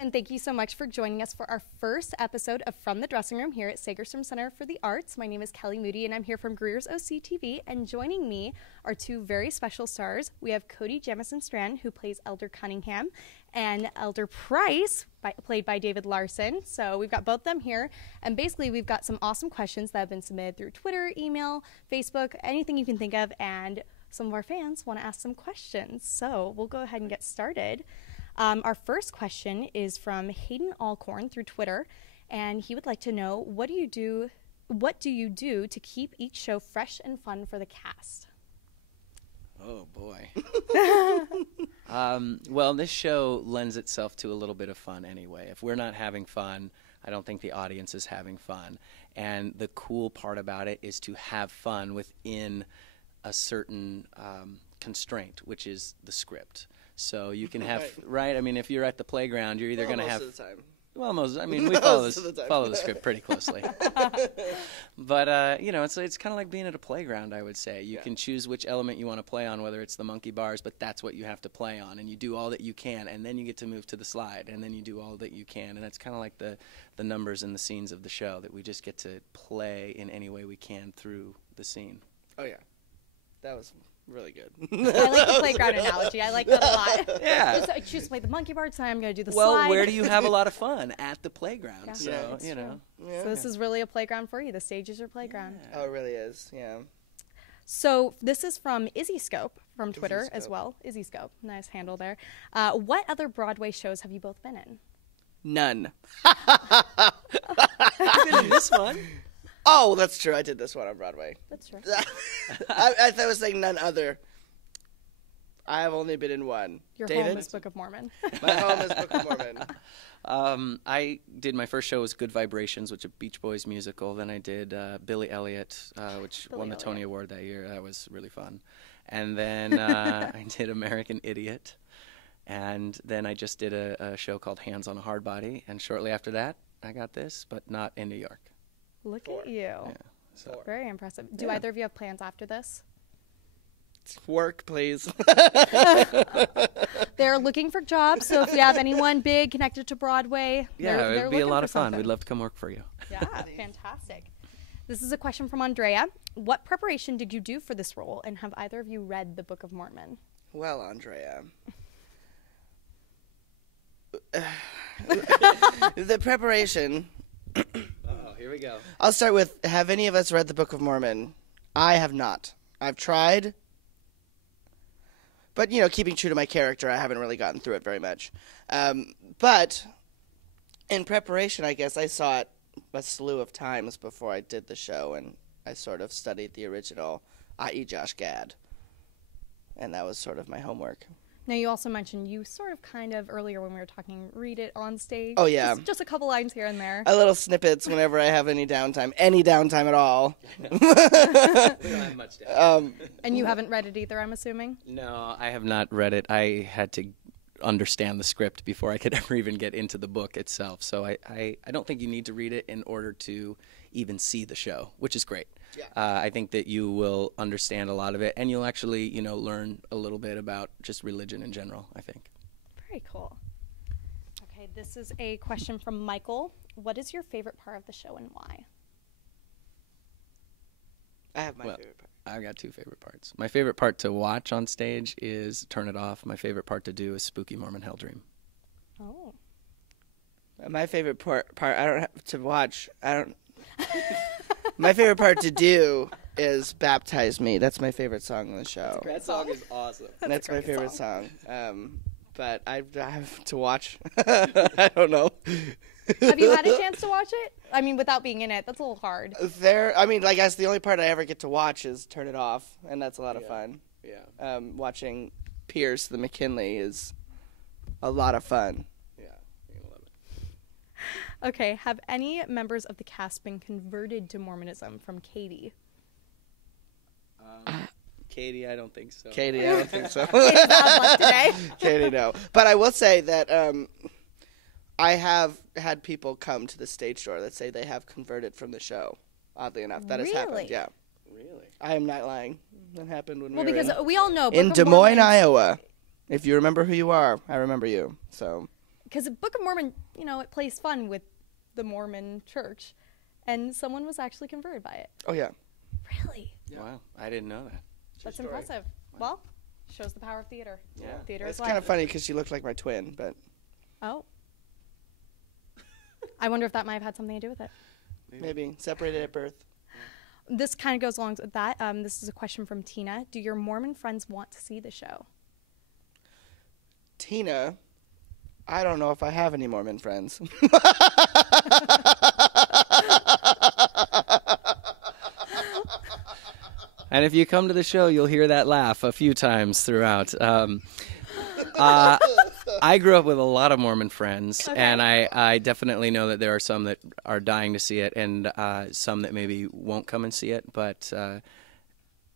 And thank you so much for joining us for our first episode of From the Dressing Room here at Sagerstrom Center for the Arts. My name is Kelly Moody, and I'm here from Greer's OC-TV. And joining me are two very special stars. We have Cody Jamison-Strand, who plays Elder Cunningham, and Elder Price, played by David Larson. So we've got both of them here. And basically, we've got some awesome questions that have been submitted through Twitter, email, Facebook, anything you can think of. And some of our fans want to ask some questions. So we'll go ahead and get started. Our first question is from Hayden Alcorn through Twitter, and he would like to know, what do you do to keep each show fresh and fun for the cast? Oh, boy. Well, this show lends itself to a little bit of fun anyway. If we're not having fun, I don't think the audience is having fun. And the cool part about it is to have fun within a certain constraint, which is the script. So you can have, right? I mean, if you're at the playground, you're either going to have... Most of the time. Well, I mean, we follow the script pretty closely. But, you know, it's kind of like being at a playground, I would say. You can choose which element you want to play on, whether it's the monkey bars, but that's what you have to play on. And you do all that you can, and then you get to move to the slide, and then you do all that you can. And that's kind of like the numbers and the scenes of the show, that we just get to play in any way we can through the scene. Oh, yeah. That was... really good. I like the playground analogy. I like that a lot. Yeah. I choose to play the monkey bar, so I'm going to do the well, slide. where do you have a lot of fun? At the playground. Yeah. So, you know. Yeah. So this is really a playground for you. The stage is your playground. Yeah. Oh, it really is, yeah. So this is from Izzy Scope from Twitter as well. Izzy Scope. Nice handle there. What other Broadway shows have you both been in? None. You've been in this one. Oh, that's true. I did this one on Broadway. That's true. I thought I was saying none other. I have only been in one. Your David? home is Book of Mormon. My home is Book of Mormon. I did my first show was Good Vibrations, which is a Beach Boys musical. Then I did Billy Elliot, which won the Tony Award that year. That was really fun. And then I did American Idiot. And then I just did a show called Hands on a Hard Body. And shortly after that, I got this, but not in New York. Look at you. Yeah, so. Very impressive. Do either of you have plans after this? Work, please. They're looking for jobs, so if you have anyone big connected to Broadway, yeah, they're it would be a lot of fun. something. We'd love to come work for you. Yeah, fantastic. This is a question from Andrea. What preparation did you do for this role, and have either of you read the Book of Mormon? Well, Andrea. The preparation... Oh, here we go. I'll start with, have any of us read the Book of Mormon? I have not. I've tried. But, you know, keeping true to my character, I haven't really gotten through it very much. But in preparation, I guess, I saw it a slew of times before I did the show, and I sort of studied the original, i.e. Josh Gad. And that was sort of my homework. Now, you also mentioned you sort of kind of earlier when we were talking, read it on stage. Oh, yeah. Just a couple lines here and there. A little snippets whenever I have any downtime at all. We don't have much downtime. And you haven't read it either, I'm assuming? No, I have not read it. I had to understand the script before I could ever even get into the book itself. So I don't think you need to read it in order to even see the show, which is great. Yeah. I think that you will understand a lot of it, and you'll actually, you know, learn a little bit about just religion in general, I think. Very cool. Okay, this is a question from Michael. What is your favorite part of the show and why? I have my favorite part. I've got two favorite parts. My favorite part to watch on stage is Turn It Off. My favorite part to do is Spooky Mormon Hell Dream. Oh. My favorite part I don't have to watch. My favorite part to do is Baptize Me. That's my favorite song on the show. That song is awesome. That's my favorite song. But I have to watch. I don't know. Have you had a chance to watch it? I mean, without being in it, that's a little hard. I guess the only part I ever get to watch is Turn It Off, and that's a lot of fun. Yeah. Watching Pierce the McKinley is a lot of fun. Yeah, you're gonna love it. Okay, have any members of the cast been converted to Mormonism from Katie? Katie, I don't think so. Katie, I don't think so. Katie's not left today. Katie, no. But I will say that I have had people come to the stage door that say they have converted from the show. Oddly enough, that has happened. Yeah. Really? I am not lying. That happened when Well, we were because we all know in Book Des of Moines, Mormon. Iowa. If you remember who you are, I remember you. So because the Book of Mormon, you know, it plays fun with the Mormon church, and someone was actually converted by it. Oh, yeah. Really? Yeah. Wow, I didn't know that. That's impressive. Wow. Well, shows the power of theater. Yeah. Theater It's is kind life. of funny because she looked like my twin, but... Oh. I wonder if that might have had something to do with it. Maybe. Separated at birth. This kind of goes along with that. This is a question from Tina. Do your Mormon friends want to see the show? Tina, I don't know if I have any Mormon friends. And if you come to the show, you'll hear that laugh a few times throughout. I grew up with a lot of Mormon friends, and I definitely know that there are some that are dying to see it, and some that maybe won't come and see it. But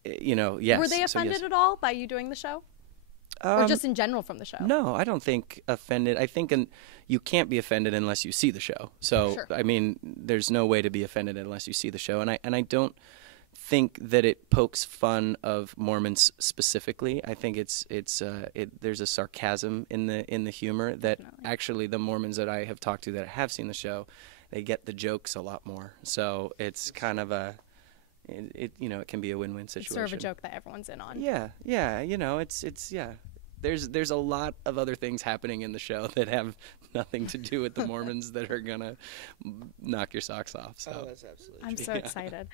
you know, yes. Were they offended at all by you doing the show, or just in general from the show? No, I don't think offended. I think you can't be offended unless you see the show. So Sure. I mean, there's no way to be offended unless you see the show, and I don't think that it pokes fun of Mormons specifically. I think there's a sarcasm in the humor that actually the Mormons that I have talked to that have seen the show, they get the jokes a lot more. So it's kind of it can be a win-win situation. It's sort of a joke that everyone's in on. Yeah, you know, it's There's a lot of other things happening in the show that have nothing to do with the Mormons that are gonna knock your socks off. So. Oh, that's absolutely I'm true. so excited.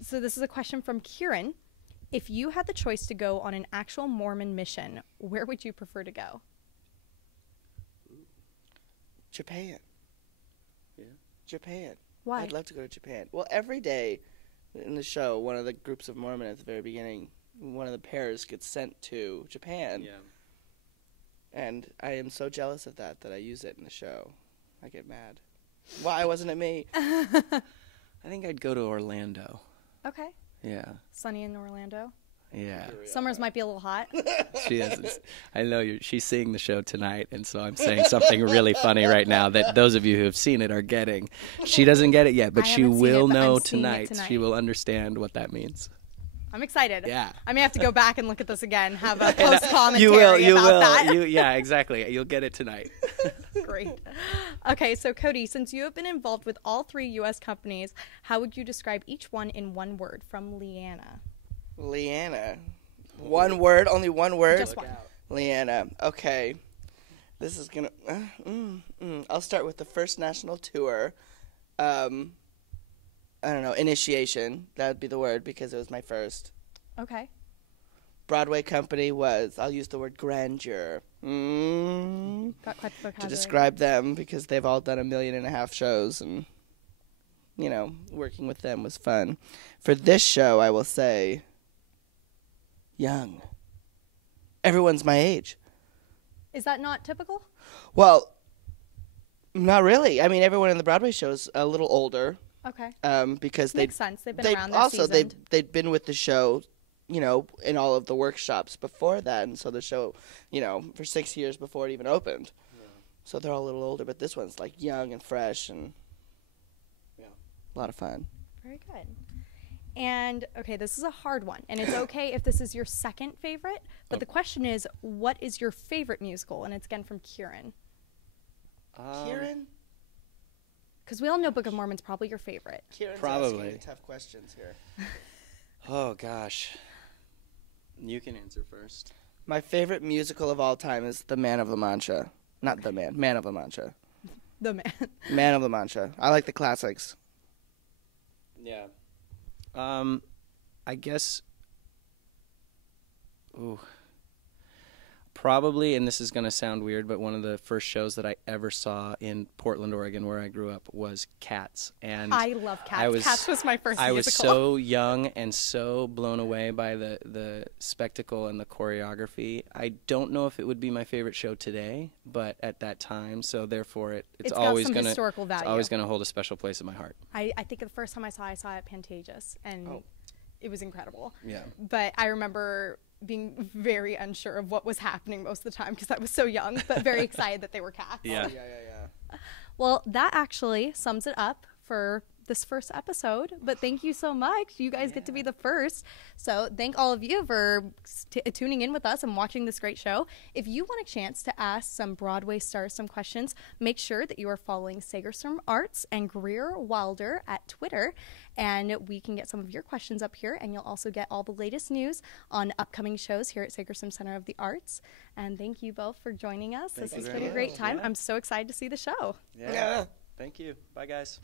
So this is a question from Kieran. If you had the choice to go on an actual Mormon mission, where would you prefer to go? Japan. Yeah. Japan. Why? I'd love to go to Japan. Well, every day in the show, one of the groups of Mormon at the very beginning, one of the pairs gets sent to Japan. Yeah. And I am so jealous of that I use it in the show. I get mad. Why wasn't it me? I think I'd go to Orlando. Okay. Yeah. Sunny in Orlando. Yeah. Summers might be a little hot. She is. I know she's seeing the show tonight, and so I'm saying something really funny right now that those of you who have seen it are getting. She doesn't get it yet, but she will know tonight. She will understand what that means. I'm excited. Yeah. I may have to go back and look at this again, have a post-commentary You about will. that. Yeah, exactly. You'll get it tonight. Great. Okay, so Cody, since you have been involved with all 3 U.S. companies, how would you describe each one in one word? From Leanna. Leanna. One word? Only one word? Just one. Leanna. Okay. This is going to... I'll start with the first national tour. I don't know, initiation. That would be the word because it was my first. Okay. Broadway company was, I'll use the word grandeur. Got quite the vocabulary. To describe them because they've all done 1.5 million shows and, you know, working with them was fun. For this show, I will say, young. Everyone's my age. Is that not typical? Well, not really. I mean, everyone in the Broadway show is a little older. Okay. Because Makes sense. They've been around. They're seasoned. they'd been with the show, you know, in all of the workshops before that, and so the show, you know, for 6 years before it even opened. Yeah. So they're all a little older, but this one's like young and fresh and a lot of fun. Very good. And okay, this is a hard one, and it's okay if this is your second favorite. But the question is, what is your favorite musical? And it's again from Kieran. Kieran. Because we all know Book of Mormon's probably your favorite. Kieran's Probably. asking tough questions here. Oh, gosh. You can answer first. My favorite musical of all time is The Man of La Mancha. Not The Man. Man of La Mancha. The Man. Man of La Mancha. I like the classics. Yeah. I guess... Ooh. Probably, and this is going to sound weird, but one of the first shows that I ever saw in Portland, Oregon, where I grew up, was Cats. And I love Cats. Cats was my first musical. I was so young and so blown away by the spectacle and the choreography. I don't know if it would be my favorite show today, but at that time, so therefore it's always going to hold a special place in my heart. I think the first time I saw it Pantages, and it was incredible. Yeah. But I remember being very unsure of what was happening most of the time because I was so young, but very excited that they were cats. Yeah. Yeah. Well, that actually sums it up for this first episode, but thank you so much. You guys get to be the first. So thank all of you for tuning in with us and watching this great show. If you want a chance to ask some Broadway stars some questions, make sure that you are following Segerstrom Arts and Greer Wilder at Twitter, and we can get some of your questions up here, and you'll also get all the latest news on upcoming shows here at Segerstrom Center of the Arts. And thank you both for joining us. This has been a great time. I'm so excited to see the show. Yeah. Thank you. Bye, guys.